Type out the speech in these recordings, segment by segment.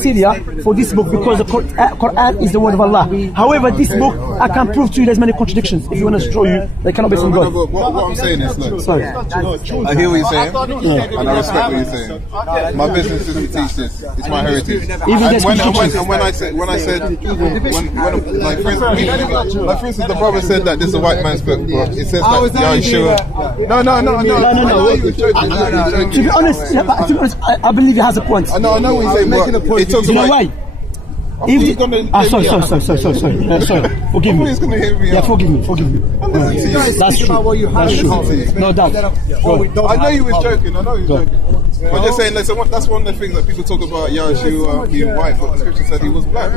criteria for this book because the Quran is the word of Allah. However, this book, I can prove to you there's many contradictions. If you want to show you, they cannot be from God. What I'm saying is, look, Sorry. I hear what you're saying, and I respect what you're saying. My business is to teach this. It's my heritage. And when I said, like for instance, the brother said that this is a white man's book, but it says that Yeshua. No. To be honest, I believe he has a point. I know what he's saying, but it talks You know about. why? Sorry. Forgive me. Yeah, forgive me. That's true. No doubt. I know you was joking. I'm just saying, that's one of the things that people talk about Yahshua being white, but the scripture said he was black.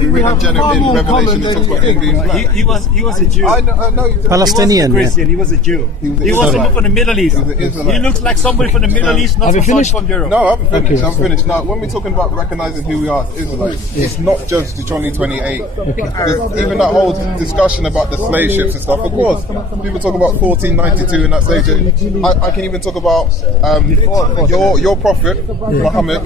You read in Revelation, it talks about him being black. He was a Jew. I know. Palestinian. He wasn't a Christian. He was a Jew. He wasn't from the Middle East. He looks like somebody from the Middle East, not from Europe. No, I haven't finished. I'm finished. Now, when we're talking about recognizing who we are as Israelites, it's not just Deuteronomy 28. Even that whole discussion about the slave ships and stuff. Of course, people talk about 1492 and that stage. I can even talk about your prophet Muhammad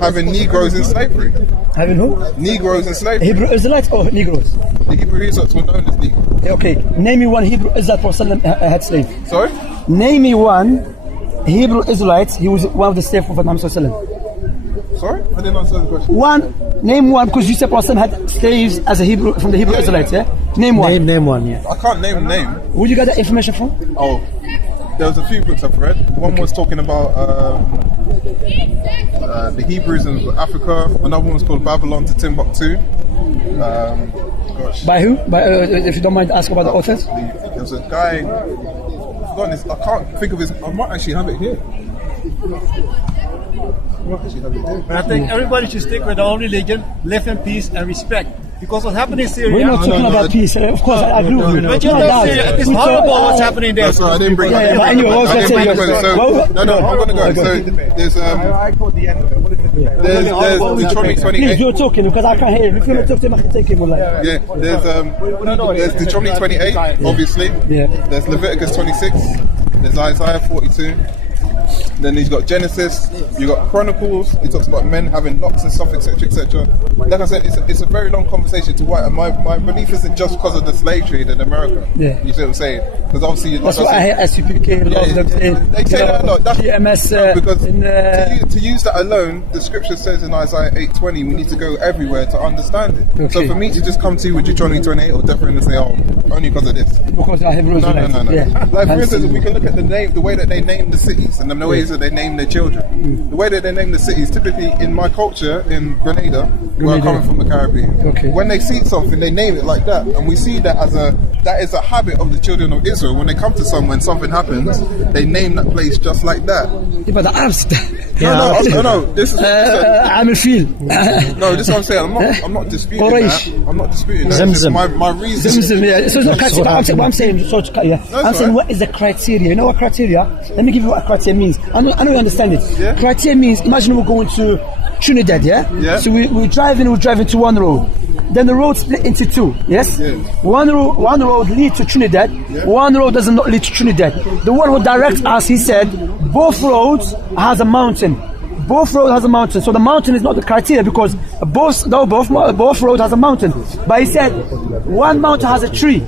having Negroes in slavery. Having who? Negroes in slavery. Hebrew Israelites or Negroes? The Hebrew Israelites were known as Negroes. Okay, name me one Hebrew Israelite Prophet had slave. Sorry? Name me one Hebrew Israelite. He was one of the slave Prophet Muhammad. Sorry? I didn't answer the question. Name one, because you said Prophet had slaves as a Hebrew from the Hebrew Israelites, yeah? Name one. Name one, yeah. I can't name a name. Where you got that information from? Oh, there was a few books I've read. One was talking about the Hebrews in Africa. Another one was called Babylon to Timbuktu. By who? If you don't mind asking about the authors. There was a guy. I can't think of his. I might actually have it here. But I think everybody should stick with their own religion, live in peace and respect. Because what's happening in Syria... We're not talking about peace. Of course, I agree with you. But you know, it's horrible what's happening there. Sorry, I didn't bring that. But anyway, what was I saying? No, I'm going to go. So there's Deuteronomy 28. Please, you're talking because I can't hear you. If you're not talking, I can take him. Yeah, there's Deuteronomy 28, obviously. Yeah. There's Leviticus 26. There's Isaiah 42. Then he's got Genesis, you got Chronicles, he talks about men having locks and stuff, etc, etc. Like I said, it's a very long conversation to white, and my belief isn't just because of the slave trade in America. Yeah. You see what I'm saying? Because obviously... That's what I hear SUPK, a lot of them saying. They say that a lot. GMS... because to use that alone, the scripture says in Isaiah 8:20, we need to go everywhere to understand it. Okay. So for me to just come to you with Deuteronomy 28 or definitely say, oh, only because of this. Because I have rules. No. Yeah. Like for instance, we can look at the way that they name the cities and the ways that they name their children. The way that they name the cities, typically in my culture in Grenada, where I'm coming from the Caribbean, when they see something, they name it like that, and we see that that is a habit of the children of Israel. When they come to when something happens, they name that place just like that. Yeah, but the Arabs. No. This is. I'm a feel. No, this is what I'm saying. I'm not disputing that. I'm not disputing that. It's just my reason. Zamzam, yeah. So it's not criteria. I'm saying, I'm saying, what is the criteria? You know what criteria? Let me give you what criteria means. I know you understand it. Yeah? Criteria means, imagine we're going to Trinidad, yeah? So we're driving to one road. Then the road split into two, yes? One road leads to Trinidad, one road does not lead to Trinidad. The one who directs us, he said, both roads has a mountain. Both roads has a mountain. So the mountain is not the criteria because both roads has a mountain. But he said, one mountain has a tree.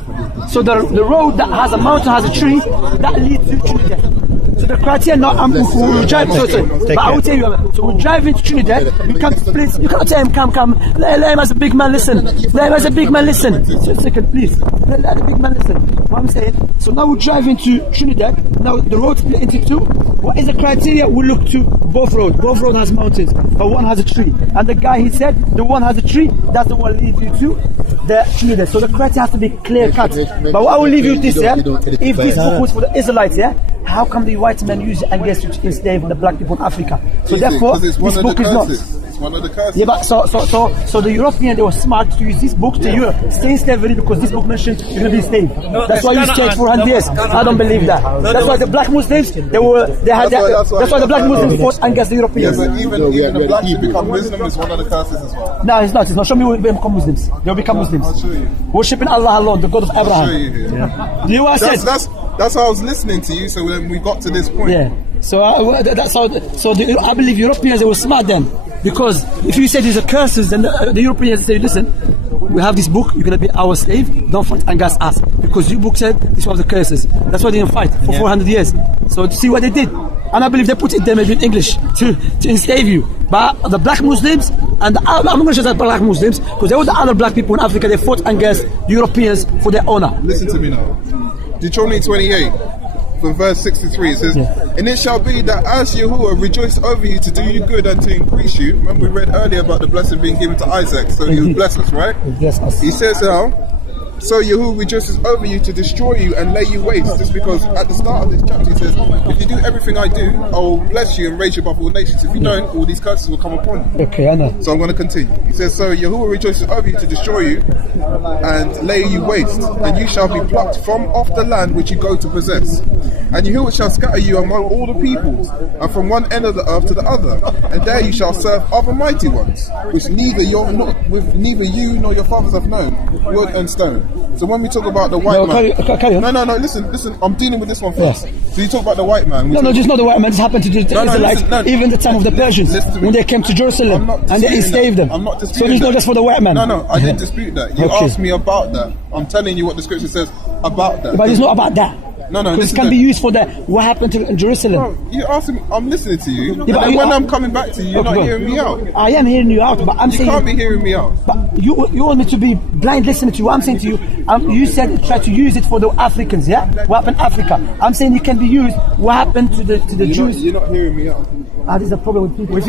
So the road that has a mountain has a tree, that leads to Trinidad. So the criteria not we're driving. But I will tell you. So we're driving to Trinidad. You can't please. You can't tell him come. Let him as a big man listen. Let him as a big man listen. Just a second, please. Let the big man listen. What I'm saying. So now we're driving to Trinidad. Now the road split into two. What is the criteria? We look to both roads. Both roads has mountains, but one has a tree. And the guy he said the one has a tree. That's the one leads you to the Trinidad. So the criteria has to be clear cut. But what I will leave you with this, yeah. If this book was for the Israelites, yeah. How come the white men use it against to enslave the black people in Africa? So therefore, this book is not. It's one of the curses. Yeah, but so the European, they were smart to use this book to stay in slavery because this book mentioned you're going to be slave. That's why you stayed 400 years. I don't believe that. That's why the black Muslims, that's why the black Muslims fought against the Europeans. Yeah, but even the blacks to become Muslim is one of the curses as well. No, it's not. Show me when they become Muslims. They'll become Muslims. I'll show you. Worshipping Allah alone, the God of Abraham. I'll show you here. Yeah. You know what I said? That's how I was listening to you. So when we got to this point, yeah. So that's how. So I believe Europeans, they were smart then. Because if you say these are curses, then the Europeans say, listen, we have this book, you're going to be our slave, don't fight against us. Because your book said this was the curses. That's why they didn't fight for 400 years. So see what they did. And I believe they put it there maybe in English to enslave you. But the black Muslims, and I'm not going to say that black Muslims, because there were the other black people in Africa, they fought against Europeans for their honor. Listen to me now. Deuteronomy 28, from verse 63, it says, and it shall be that as Yahuwah rejoiced over you to do you good and to increase you. Remember we read earlier about the blessing being given to Isaac, so he would bless us, right? Bless us. He says now, so Yahuwah rejoices over you to destroy you and lay you waste. Just because at the start of this chapter he says, if you do everything I do, I will bless you and raise you above all nations. If you don't, all these curses will come upon you. Okay, I know. So I'm going to continue. He says, so Yahuwah rejoices over you to destroy you and lay you waste, and you shall be plucked from off the land which you go to possess. And Yahuwah shall scatter you among all the peoples, and from one end of the earth to the other. And there you shall serve other mighty ones, which neither you nor your fathers have known, wood and stone. So when we talk about the white man, carry on. No, listen. I'm dealing with this one first. So you talk about the white man. Just not the white man. This happened to the Israelites, even the time of the Persians, when they came to Jerusalem and they enslaved them. I'm not disputing so it's not just for the white man. No, I didn't dispute that. You asked me about that. I'm telling you what the scripture says about that. But it's not about that. No, because it can be used for what happened in Jerusalem. No, you asked me. I'm listening to you. And then when I'm coming back to you, you're not hearing me out. I am hearing you out, but I'm saying you can't be hearing me out. But you want me to be blind listening to what I'm saying to you. You said try to use it for the Africans, yeah? What happened in Africa? I'm saying it can be used. What happened to the Jews? You're not hearing me out. This is the problem with people. If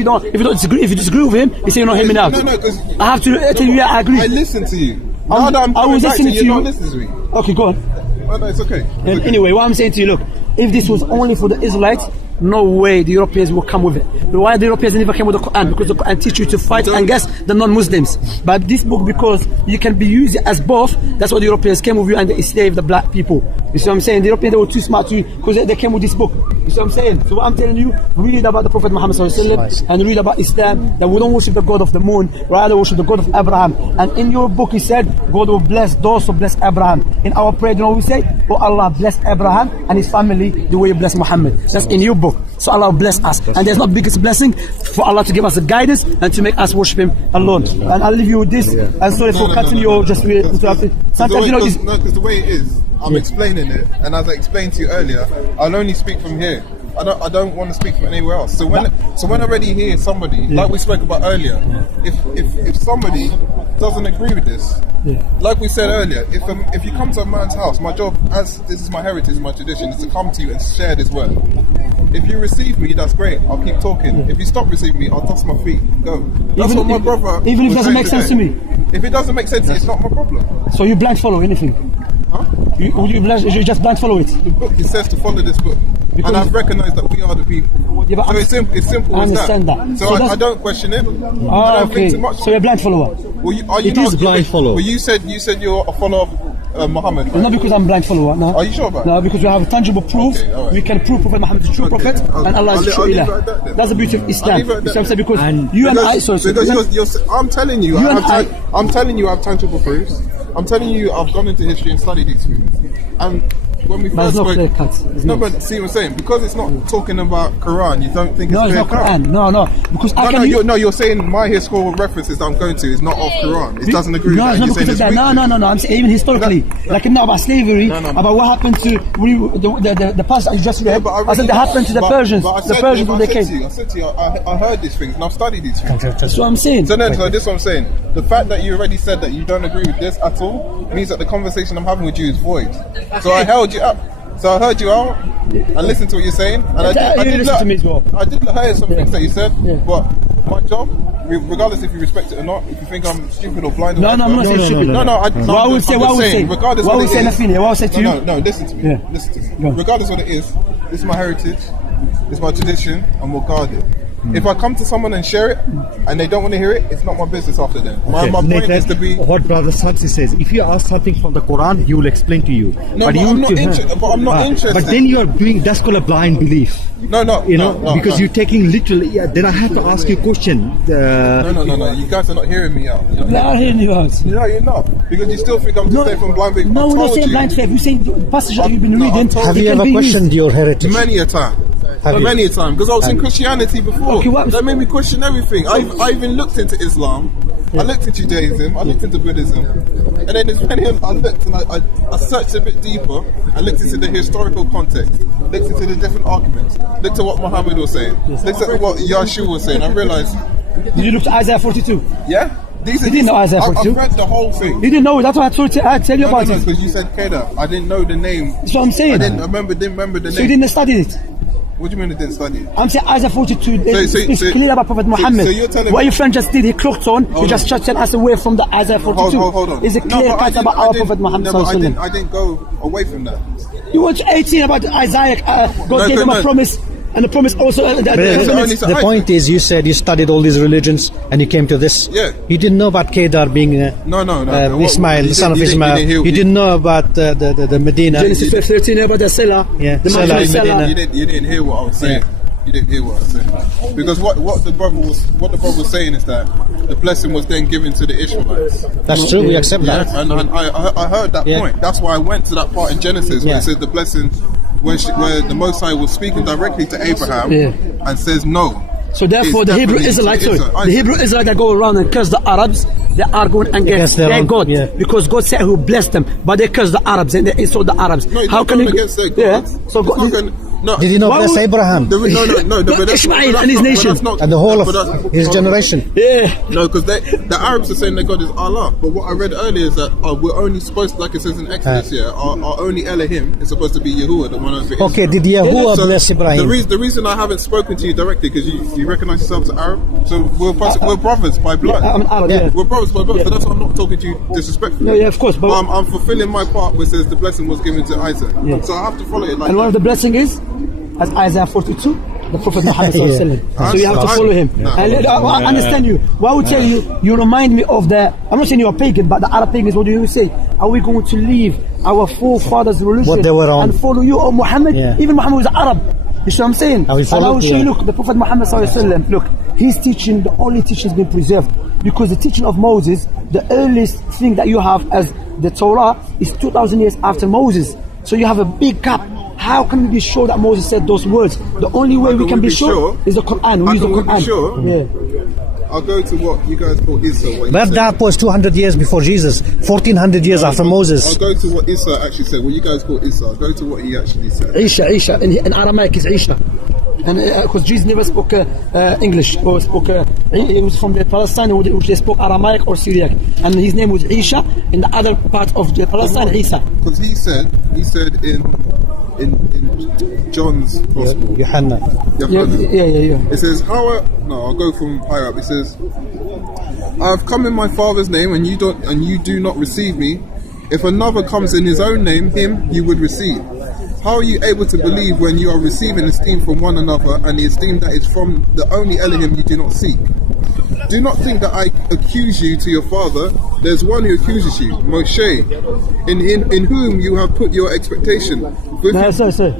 you disagree with him, you say you're not hearing me out. No, because I have to tell you, I agree. I listen to you. Now that I'm coming back to you, you're not listening to me. Okay, go on. Oh, no, it's okay. Anyway, what I'm saying to you, look, if this was only for the Israelites, no way the Europeans will come with it. But why the Europeans never came with the Quran? Because the Quran teaches you to fight against the non-Muslims. But this book, because you can be used as both, that's why the Europeans came with you and they enslaved the black people. You see what I'm saying? The Europeans, they were too smart to you because they came with this book. You see what I'm saying? So what I'm telling you, read about the Prophet Muhammad and read about Islam, that we don't worship the God of the moon, rather worship the God of Abraham. And in your book he said, God will bless those who bless Abraham. In our prayer, you know what we say? Oh Allah, bless Abraham and his family the way you bless Muhammad. That's in your book. So Allah will bless us. And there's no biggest blessing for Allah to give us the guidance and to make us worship Him alone. And I'll leave you with this. And sorry for cutting you or just interrupting. Sometimes because the way it is, I'm explaining it, and as I explained to you earlier, I'll only speak from here. I don't want to speak from anywhere else. So when I already hear somebody, like we spoke about earlier, if somebody doesn't agree with this, like we said earlier, if you come to a man's house, my job, as this is my heritage, my tradition, is to come to you and share this word. If you receive me, that's great. I'll keep talking. If you stop receiving me, I'll dust my feet. Go. That's what my brother. Even if it doesn't make sense to me. If it doesn't make sense, it's not my problem. So you blind follow anything? Huh? You just blind follow it? The book, it says to follow this book. Because and I've recognized that we are the people. Yeah, but so it's simple I as understand that. So I don't question it. I don't okay. think too much. So you're a blind follower? Well, are you it is blind follower. Well, you said you're a follower of Muhammad. Right? Not because I'm blind follower. No. Are you sure about that? No, because we have tangible proof. Okay, right. We can prove Prophet Muhammad is the true prophet and Allah is the true ilah. That's the beauty of Islam. Because you and I. Because I'm telling you, I'm telling you, I have tangible proofs. I'm telling you, I've gone into history and studied these things. And when we first spoke, but see what I'm saying? Because it's not talking about Quran, you don't think it's clear not Quran. No, because you're saying my historical references that I'm going to is not off Quran. It doesn't agree with that. No, because of that. No. I'm saying even historically, like not about slavery, about what happened to the past that you just read. I said that happened to the Persians. The Persians when they came. I said to you, I heard these things and I've studied these things. That's what I'm saying. So this is what I'm saying. The fact that you already said that you don't agree with this at all means that the conversation I'm having with you is void. So I held you up. So I heard you out and listened to what you're saying, and I did listen to me as well. I did hear some things that you said, but my job, regardless if you respect it or not, if you think I'm stupid or blind, I'm not saying stupid. No. What I would say, regardless what I would say, what I would say to you. No, listen to me. Listen to me. Regardless what it is, this is my heritage, this is my tradition, and we'll guard it. If I come to someone and share it and they don't want to hear it, it's not my business after them. Okay. My point is to be what Brother Shamsi says. If you ask something from the Quran, he will explain to you. No, but I'm not interested. But then you are doing that's called a blind belief. Because you're taking literally. Yeah, then I have to ask you a question. No. You guys are not hearing me out. They are hearing you out. No, you're not. Because you still think I'm just saying from blind faith. No, we're not saying blind faith. We're saying the passage that you've been reading. Have you ever questioned your heritage? Many a time. Many a time, because I was in Christianity before. That made me question everything. I even looked into Islam. I looked into Judaism. I looked into Buddhism. And then there's many. I looked and I searched a bit deeper. I looked into the historical context. Looked into the different arguments. Looked at what Muhammad was saying. Looked at what Yahshua was saying. I realized. Did you look at Isaiah 42? Yeah. You didn't know Isaiah 42? I've read the whole thing. You didn't know it? That's why I tell you about it. Because you said Kedar. I didn't know the name. That's what I'm saying. I didn't remember the name. So you didn't study it? What do you mean I didn't study it? I'm saying Isaiah 42 is clear about Prophet Muhammad. So you're telling what me, your friend just did, he clocked on, he just shut us away from the Isaiah 42. Hold on. It's a clear cut about our Prophet Muhammad. I didn't go away from that. You were 18 about Isaiah, God gave him a promise. And the promise also... the point is, you said you studied all these religions and you came to this. Yeah. You didn't know about Kedar being Ismail, the son of Ismail. You didn't know about the Medina. Genesis 13 about the Selah. Yeah. The Selah. You didn't hear what I was saying. You didn't hear what I was saying. Because what the brother was saying is that the blessing was then given to the Israelites. That's true. We accept that. And I heard that point. That's why I went to that part in Genesis where it says the blessing. Where the Most High was speaking directly to Abraham and says no. So therefore the Hebrew Israelites, that go around and curse the Arabs, they are going against their God. Yeah. Because God said He will bless them, but they curse the Arabs and they insult the Arabs. No, how can you against their God? Yeah. So God, did He not bless Abraham? No, but Ishmael and his nation. And the whole of his generation. Yeah. No, because the Arabs are saying their God is Allah. But what I read earlier is that we're only supposed to, like it says in Exodus here, our only Elohim is supposed to be Yahuwah, the one over Israel. Okay, did Yahuwah bless Ibrahim? The reason I haven't spoken to you directly, because you recognize yourself as Arab, so we're brothers by blood. I'm Arab, We're brothers by blood, so that's why I'm not talking to you disrespectfully. No, yeah, of course. But I'm fulfilling my part where it says the blessing was given to Isaac. Yeah. So I have to follow it like and one of the blessing is, as Isaiah 42, the Prophet Muhammad So you have to follow him. I understand you. What I would tell you, you remind me of I'm not saying you're a pagan, but the Arab pagans, what do you say? Are we going to leave our forefathers' religion and follow you, O Muhammad? Yeah. Even Muhammad was Arab. You see what I'm saying? And I will show you, look, the Prophet Muhammad look, his teaching, the only teaching has been preserved. Because the teaching of Moses, the earliest thing that you have as the Torah is 2,000 years after Moses. So you have a big gap. How can we be sure that Moses said those words? The only way we can be sure is the Quran. We use the Quran. Yeah. I'll go to what you guys call Isa. But that was 200 years before Jesus, 1400 years after Moses. I'll go to what Isa actually said. What you guys call Isa. I'll go to what he actually said. Isha. In Aramaic is Isha. And because Jesus never spoke English or spoke, he was from the Palestine, which they spoke Aramaic or Syriac, and his name was Isha. In the other part of the Palestine, Isa. Because he said in John's Gospel, Yohanna. Yeah. It says, I'll go from higher up. It says, I have come in my Father's name, and you do not receive me. If another comes in his own name, him you would receive. How are you able to believe when you are receiving esteem from one another, and the esteem that is from the only Elohim you do not seek? Do not think that I accuse you to your father. There's one who accuses you, Moshe, in whom you have put your expectation. Sorry.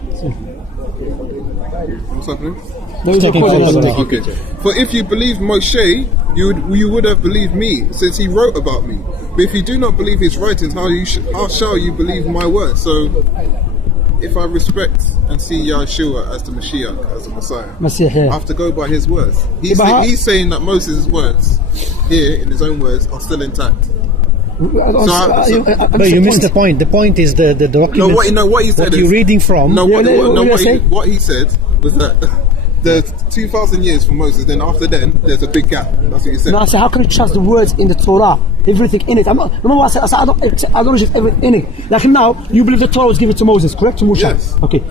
What's happening? Okay. For if you believed Moshe, you would have believed me, since he wrote about me. But if you do not believe his writings, how shall you believe my words? So, if I respect and see Yahshua as the Mashiach, as the Messiah, I have to go by his words. He's saying that Moses' words, here in his own words, are still intact. But you missed the point. The point is the document. What he said. What you're reading from. What he said was that there's 2,000 years for Moses. Then after there's a big gap. That's what he said. No, I said, how can you trust the words in the Torah? Everything in it. Remember what I said? I don't know if everything in it. Like now, you believe the Torah was given to Moses, correct? To Moshe. Yes. Okay.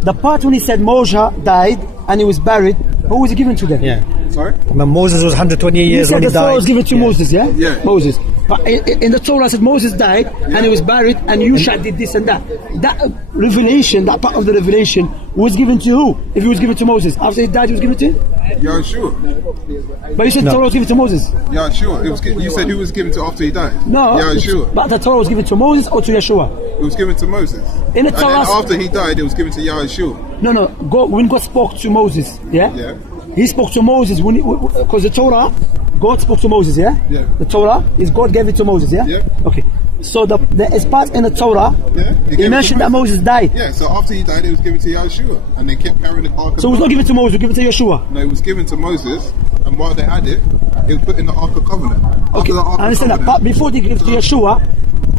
The part when he said Moshe died and he was buried, who was he given to then? Yeah. Sorry? Moses was 120 years when he died. The Torah was given to Moses, yeah? Yeah. Moses. But in the Torah it said Moses died and he was buried and Yusha did this and that. That revelation, that part of the revelation was given to who? If it was given to Moses. After he died, it was given to him? Yahshua. But you said the Torah was given to Moses. Yahshua. You said who was given to after he died? No. Yahshua. But the Torah was given to Moses or to Yeshua? It was given to Moses. In the Torah, and then after he died, it was given to Yahshua. No. When God spoke to Moses, yeah? He spoke to Moses because the Torah, God spoke to Moses, yeah? Yeah. The Torah is God gave it to Moses, yeah? Yeah. Okay. So it's part in the Torah. Yeah. He mentioned that Moses died. Yeah. So after he died, it was given to Yeshua, and they kept carrying the ark. So it was not given to Moses. It was given to Yeshua. No, it was given to Moses, and while they had it, it was put in the Ark of Covenant. Okay, I understand that. But before they gave it to Yeshua,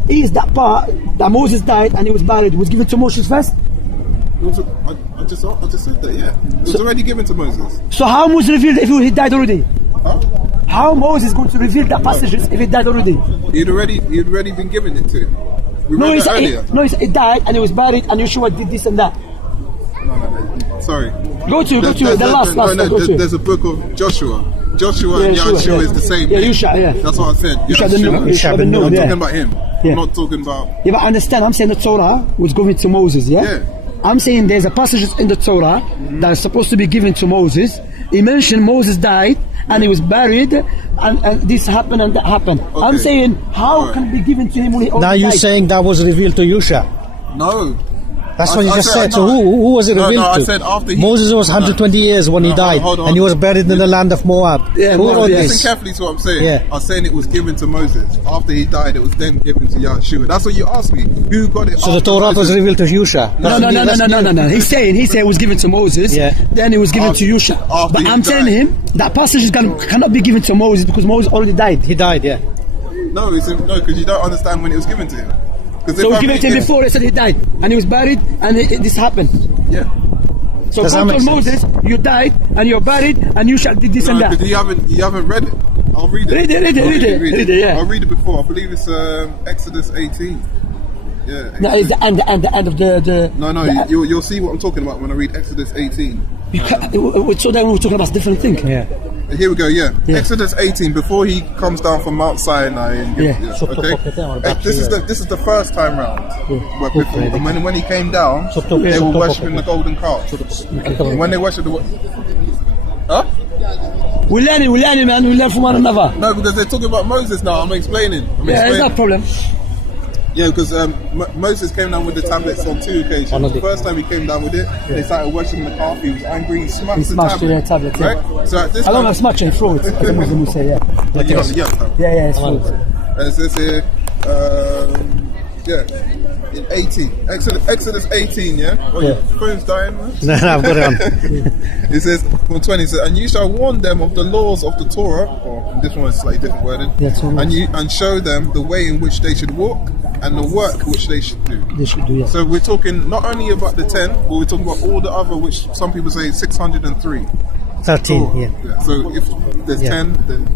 is that part that Moses died and he was buried was given to Moses first? It was, I just said that, yeah. It was already given to Moses. So how Moses revealed if he died already? Huh? How Moses is going to reveal that passages if he died already? He'd already been given it to him. We read that earlier. He died and he was buried and Yeshua did this and that. No. Sorry. Go to the last. There's a book of Joshua and Yeshua is the same. Yeah, Yeshua, yeah. That's what I said. Yeshua ben Nun. I'm talking about him. Yeah. I'm not talking about... Yeah, but I understand. I'm saying the Torah was given to Moses, yeah? Yeah. I'm saying there's a passages in the Torah that is supposed to be given to Moses. He mentioned Moses died and he was buried and this happened and that happened. Okay. I'm saying how can it be given to him when he already died? Now you're saying that was revealed to Yeshua. No. That's what you just said. So who was it revealed to? I said after Moses was 120 years when he died, and he was buried in the land of Moab. Yeah, who wrote this? Listen carefully to what I'm saying. Yeah. I was saying it was given to Moses. After he died, it was then given to Yeshua. That's what you asked me. Who got it? So the Torah was revealed to Yeshua. No. He's saying it was given to Moses. Yeah. Then it was given to Yeshua. But I'm telling him that passage cannot be given to Moses because Moses already died. He died, yeah. No, because you don't understand when it was given to him. So he given to him before. They said he died and he was buried and this happened. Yeah. So God told Moses, you died and you're buried and you shall do this and that. Because you haven't read it. I'll read it. Read it. Yeah. I'll read it before. I believe it's Exodus 18. Yeah. 18. No, it's the end of the. No. You'll see what I'm talking about when I read Exodus 18. So then we're talking about different things. Yeah. Here we go. Yeah. Exodus 18. Before he comes down from Mount Sinai. Okay. This is the first time round. And when he came down, they were worshiping the golden calf. And when they worshipped the. Huh? We're learning, man. We learn from one another. No, because they're talking about Moses now. I'm explaining. It's not a problem. Yeah, because Moses came down with the tablets on 2 occasions. The first time he came down with it, they started worshiping the calf. He was angry. He smashed the tablet. Right? Yeah. So at this time, I don't know smash and throw it, as a Muslim would say. Yeah, it's true. And it says here, in 18, Exodus 18, yeah? Oh, your phone's dying, man? No, I've got it on. It says, from 20, it says, and you shall warn them of the laws of the Torah, or this one is slightly different wording, and show them the way in which they should walk, and the work which they should do. Yeah. So we're talking not only about the 10, but we're talking about all the other, which some people say 603. 13, yeah. So if there's 10, then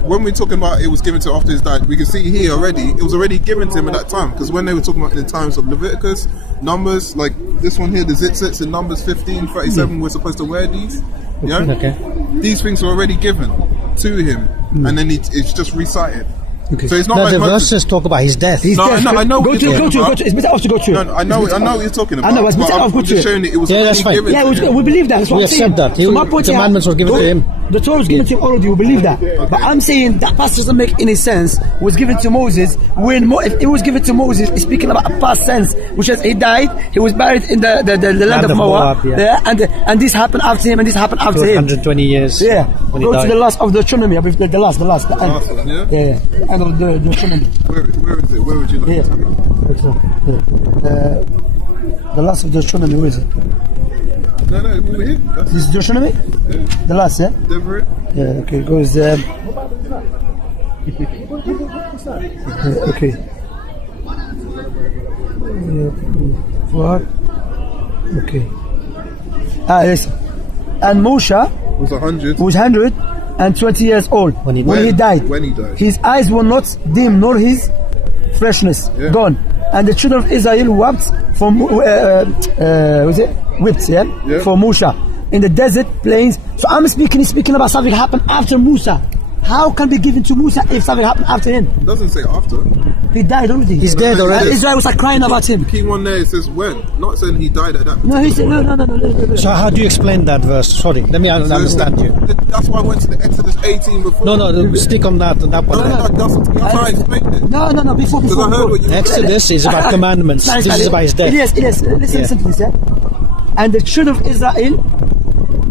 when we're talking about it was given to after his died, we can see here already, it was already given to him at that time. Because when they were talking about in times of Leviticus, Numbers, like this one here, the zitzits in Numbers 15:37, we're supposed to wear these. Yeah? Okay. These things were already given to him, and then it's just recited. Okay. So it's not like the verses talk about his death. I know. Go to. It's better off to go to. No, I know what you're talking about. I know, it's better off to go to. I'm just showing it was already given. Yeah, we believe that. That's what we I'm saying. accept that. So my point the commandments were given to him. The Torah was given to him already. We believe that. But I'm saying that passage doesn't make any sense. It was given to Moses. If it was given to Moses, it's speaking about a past sense, which is he died. He was buried in the land of Moab. And this happened after him, and this happened after him. 120 years. Yeah. Go to the last of Deuteronomy. The last. The end. Yeah. End of the Deuteronomy. Where is it? Where would you like to the last of Deuteronomy, where is it? No, we're here. This is Deuteronomy? Yeah. The last, yeah? Deborah. Yeah, okay, it goes okay. What? Okay. Yes. And Moshe was 100. Was 120 years old when he died. When he died. His eyes were not dim, nor his freshness gone. And the children of Israel wept for for Moshe in the desert plains. So he's speaking about something happened after Musa. How can be given to Musa if something happened after him? It doesn't say after. He died already. He's dead already. Israel was crying about him. The key one there, it says when. Not saying he died at that. No, he said no. So how do you explain that verse? Sorry, let me understand you. That's why I went to the Exodus 18 before. No, stick on that part. That's how I explained it. No, before. I heard what you Exodus is about commandments. This is about his death. Yes. Listen to this, And the children of Israel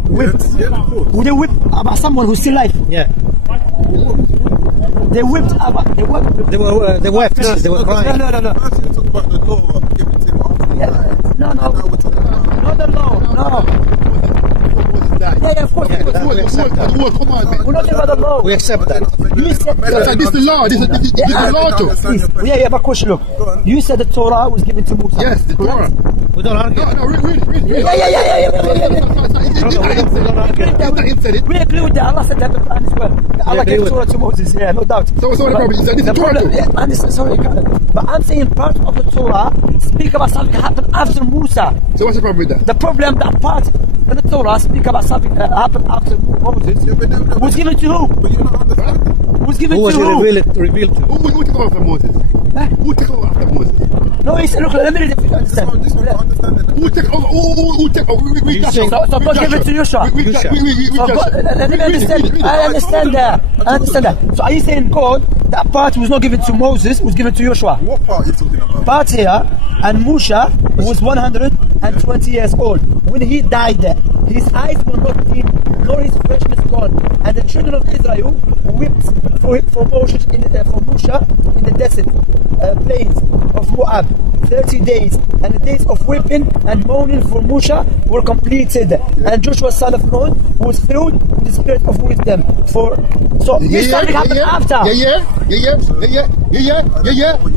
whipped. Yeah, of course. Would they whip about someone who's still alive? Yeah. They whipped Abba. They wept. They wept. They were crying. No. First you talk about the law given to him after he died. No. Now we're talking about Not the law. No. Yeah, of course. We accept that. We're not talking about the law. We accept that. You said This is the law. This is the law too. yeah, but question, look. You said the Torah was given to Musa. Yes, the Torah. We don't argue. No, read. Yeah. We agree with that. Allah said that in the Quran as well. Allah gave Torah to Moses. Yeah, no doubt. So what's the problem? This is the Torah too. Yeah, man, sorry, but I'm saying part of the Torah speak about something that happened after Musa. So what's the problem with that? The problem that part of the Torah speak about something that happened after Moses was given to who? But you're not understanding. Was given Who was to who? revealed to? Who took over after Moses? Who took over after Moses? No, he said, look, let me read it if you understand. This one's understanding. Who took over? Who took over? So God gave it to Joshua. Let me understand. I understand that. So are you saying God, that part was not given to Moses, was given to Joshua? What part are you talking about? Part here, and Musha was 120 years old. When he died, his eyes were not dim, nor his freshness gone. And the children of Israel wept for Musha in the desert plains of Moab 30 days. And the days of weeping and mourning for Musha were completed. And Joshua son of Nun was filled with the spirit of wisdom. This something happened after.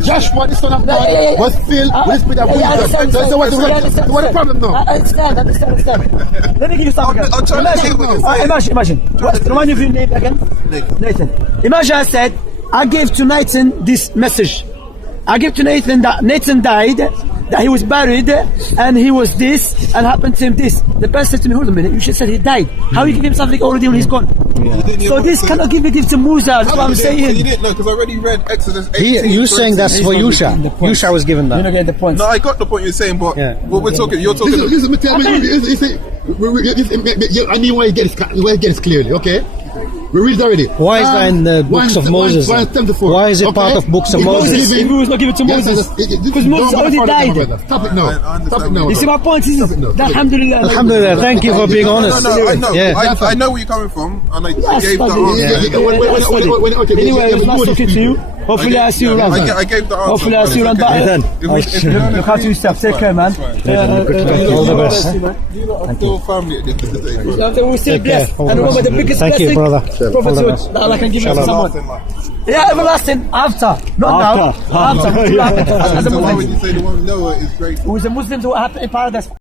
Joshua, the son of God, was filled with the spirit of wisdom. So what's the problem now? I understand. Let me give you something. I'm trying to hear what you're saying. Imagine. Remind me of your name again? Nathan. Imagine I said, I gave to Nathan this message. I gave to Nathan that Nathan died, that he was buried, and he was this, and happened to him this. The person said to me, hold a minute, you should say he died. How you give him something already when he's gone? So this cannot give it to Musa, that's what I'm saying. You didn't know, because I already read Exodus 18. You're saying that's for Yusha. Yusha was given that. You're not getting the point. No, I got the point you're saying, but what we're talking, you're talking. Listen, tell me, I need why you get this clearly, okay? We read it already. Why is that in the books of Moses? Why is it part of books of Moses? It was not given to Moses. Because Moses already died. Stop it now. You see my point is, Alhamdulillah. Alhamdulillah, thank you for being honest. No, I know. I know where you're coming from, and I gave the answer. Anyway, it was nice talking to you. Hopefully I see you around. I gave the answer. Hopefully I see you around. Look after yourself. Take care, man. All the best. You lot are still family at the end of the day. We're still blessed. And remember the biggest Thank you, blessing, brother. prophethood, that Allah can give you to someone. Yeah, everlasting after, not now. After. So why would you say the one lower is great? Who is the Muslims who happen in paradise?